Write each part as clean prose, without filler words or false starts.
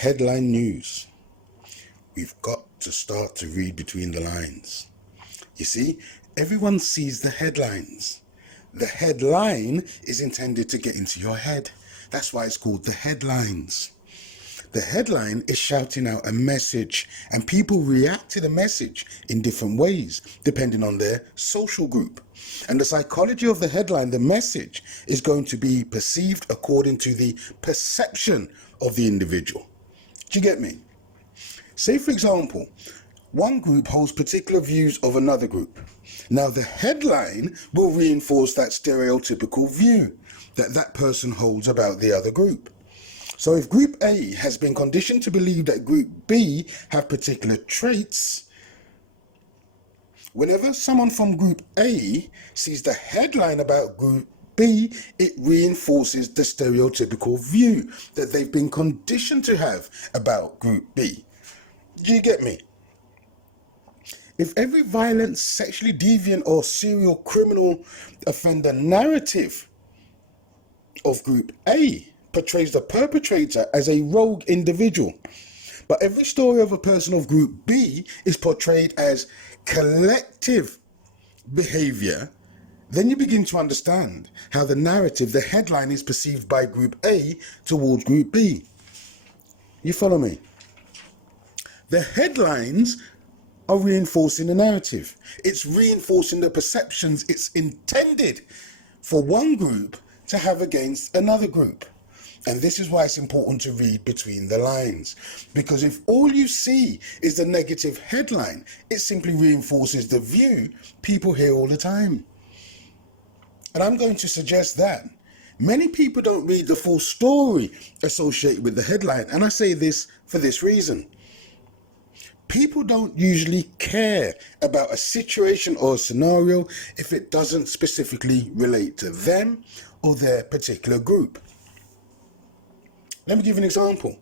headline news. We've got to start to read between the lines. You see, everyone sees the headlines. The headline is intended to get into your head. That's why it's called the headlines. The headline is shouting out a message, and people react to the message in different ways, depending on their social group. And the psychology of the headline, the message, is going to be perceived according to the perception of the individual. Do you get me? Say, for example, one group holds particular views of another group. Now, the headline will reinforce that stereotypical view that that person holds about the other group. So if Group A has been conditioned to believe that Group B have particular traits, whenever someone from Group A sees the headline about Group B, it reinforces the stereotypical view that they've been conditioned to have about Group B. Do you get me? If every violent, sexually deviant or serial criminal offender narrative of Group A portrays the perpetrator as a rogue individual, but every story of a person of Group B is portrayed as collective behavior, then you begin to understand how the narrative, the headline, is perceived by Group A towards Group B. You follow me? The headlines are reinforcing the narrative. It's reinforcing the perceptions it's intended for one group to have against another group. And this is why it's important to read between the lines. Because if all you see is the negative headline, it simply reinforces the view people hear all the time. And I'm going to suggest that many people don't read the full story associated with the headline. And I say this for this reason. People don't usually care about a situation or a scenario if it doesn't specifically relate to them or their particular group. Let me give you an example.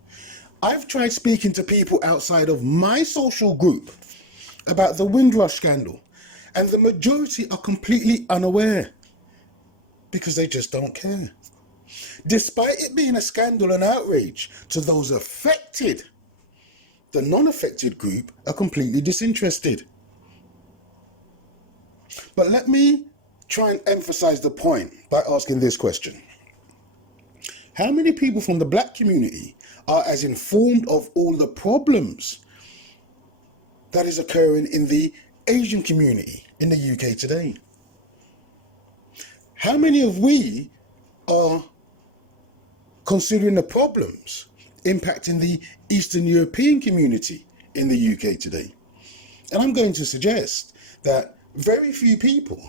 I've tried speaking to people outside of my social group about the Windrush scandal, and the majority are completely unaware because they just don't care. Despite it being a scandal and outrage to those affected, the non-affected group are completely disinterested. But let me try and emphasize the point by asking this question. How many people from the black community are as informed of all the problems that is occurring in the Asian community in the UK today? How many of we are considering the problems impacting the Eastern European community in the UK today? And I'm going to suggest that very few people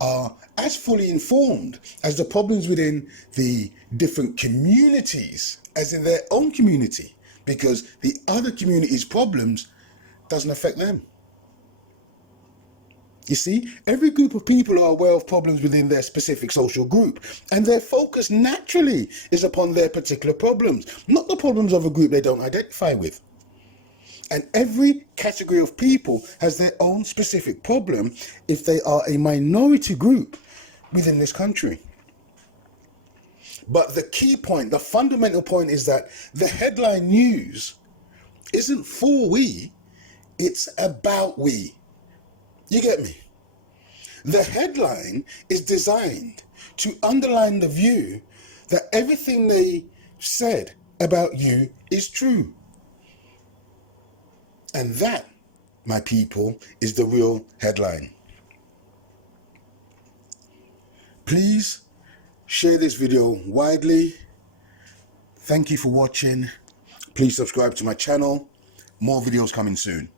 are as fully informed as the problems within the different communities as in their own community, because the other community's problems doesn't affect them. You see, every group of people are aware of problems within their specific social group, and their focus naturally is upon their particular problems, not the problems of a group they don't identify with. And every category of people has their own specific problem if they are a minority group within this country. But the key point, the fundamental point, is that the headline news isn't for we, it's about we. You get me? The headline is designed to underline the view that everything they said about you is true. And that, my people, is the real headline. Please share this video widely. Thank you for watching. Please subscribe to my channel. More videos coming soon.